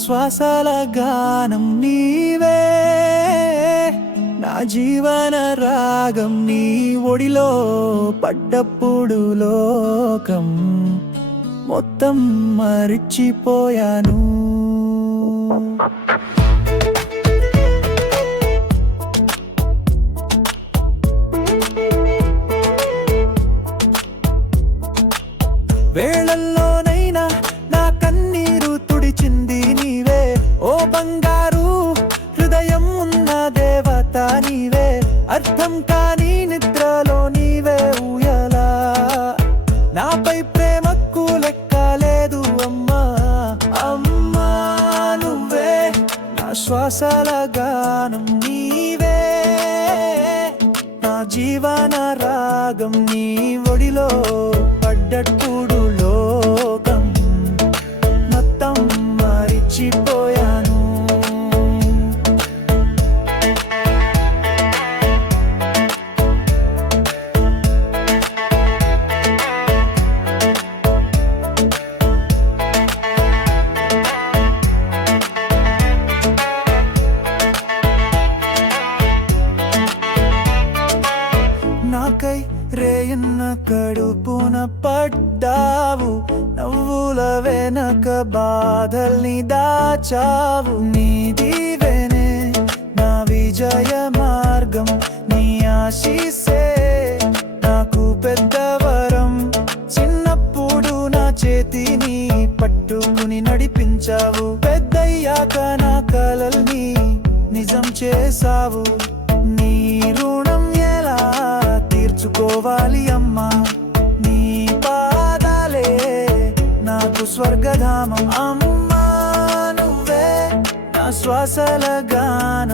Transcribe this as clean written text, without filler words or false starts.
శ్వాసల గానం నీవే, నా జీవన రాగం నీ ఒడిలో పడ్డప్పుడు లోకం మొత్తం మరిచిపోయాను. వేళల్లోనైనా నా కన్నీరు తుడిచింది నీవే, ఓ బంగారు హృదయం ఉన్న దేవత నీవే, అర్థం కాని నిద్రలో నీవే ఊయలా, నాపై ప్రేమకు లెక్క లేదు అమ్మా. అమ్మా నువ్వే నా శ్వాసల గానం నీవే, నా జీవన రాగం నీ ఒడిలో పడ్డప్పుడు లోకం మొత్తం మరిచిపోయాను. నాకై రేయన్న కడుపున పడ్డావు, నవ్వుల వెనక బాధల్ని దాచావు, నీ దీవెనే నా విజయ మార్గం, నీ ఆశీస్సే నాకు పెద్ద వరం, చిన్నప్పుడు నా చేతిని పట్టుకుని నడిపించావు, పెద్దయ్యాక నా కలల్ని నిజం చేసావు, నీ రుణం ఎలా తీర్చుకోవాలి అమ్మా, నీ పాదాలే నాకు స్వర్గధామం. అమ్మా నువ్వే నా శ్వాసల గానం